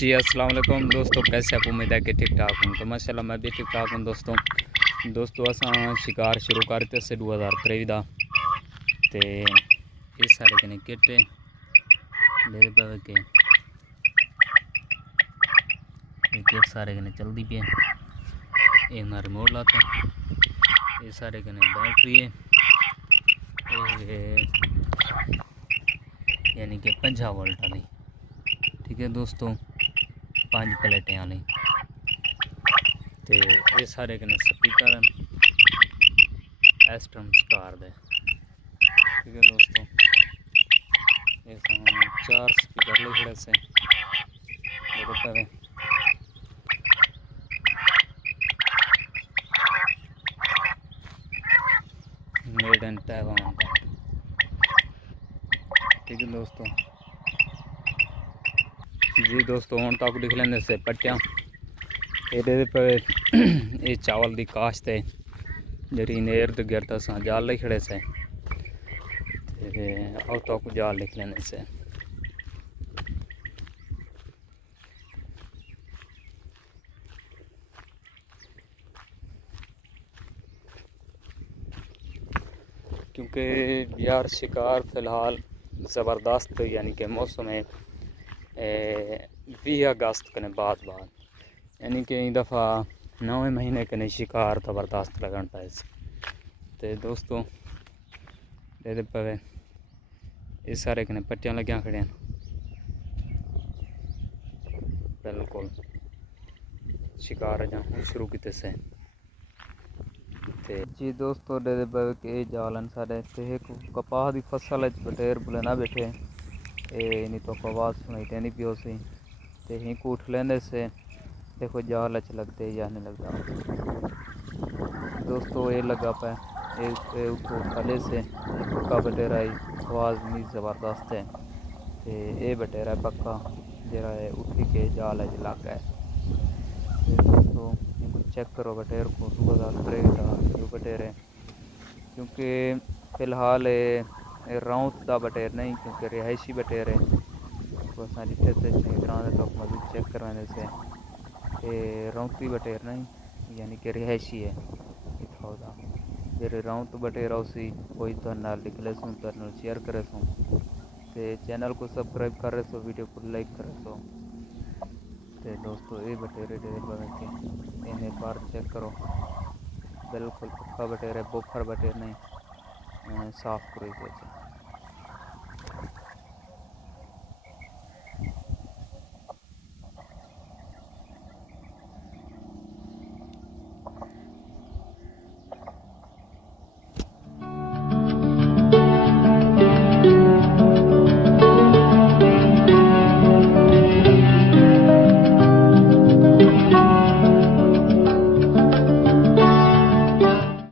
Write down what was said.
जी अस्सलाम वालेकुम दोस्तों, कैसे आप? उम्मीद है कि ठीक ठाक हूँ। तो माशाल्लाह मैं भी ठीक ठाक हूँ दोस्तों असां शिकार शुरू करते से 2023 का ते इस सारे कने किट दे पावे के किट सारे कने चलती पे ये ना रिमोट लाते ये सारे कने बैटरी है यानी कि 50 वोल्ट वाली, ठीक है दोस्तों, 5 प्लेटें वाली। तो ये सारे कने स्पीकर हैं एस्टम स्टार दे, ठीक है दोस्तों। ये 4 स्पीकर लिखे से पे मेड इन ताइवान, ठीक है दोस्तों। जी दोस्तों हम तक लिख लेंगे से पट्टियाँ ये चावल की काश्त है जी इर्द गिर्द अस जाल लिख खड़े से और तक जाल लिख लेने से क्योंकि यार शिकार फ़िलहाल ज़बरदस्त यानी कि मौसम है 20 अगस्त के बाद यानी कि इन दफ़ा 9 महीने के शिकार ज़बरदस्त लगन पाए। तो दोस्तों दे पे इस सारे कने पट्टियाँ लग्या खड़े हैं बिल्कुल शिकार जहाँ शुरू किते से। जी दोस्तों दे के जालन सारे ते एक कपाह की फसल बटेर बुले ना बैठे नहीं तो आवाज़ सुनाई देनी पियो सी ते ही कूठ लेंदे से देखो जाल अच लगते या नहीं लगता दोस्तों। ये लगा पे ये उठो थले से पक्का बटेरा आई आवाज़ नहीं ज़बरदस्त है ते ये बटेरा पक्का जरा है उठी के जाल अच लग गए। दोस्तों इनको चेक करो बटेर को 2023 बटेर क्योंकि फ़िलहाल राउत का बटेर नहीं क्योंकि रिहायशी बटेर है तो असा डिटे से सही तरह तो मजबूत चेक करवाने से राउती बटेर नहीं यानी कि रिहायशी है इतना जे राउत बटेर उसी कोई तो नाल निकले सूँ तो शेयर करे सूँ ते चैनल को सब्सक्राइब करे सो वीडियो को लाइक करे सो। तो दोस्तों ये बटेरे के इन्हें एक बार चेक करो बिल्कुल पक्का बटेर है बोफर बटेर नहीं साफ करो।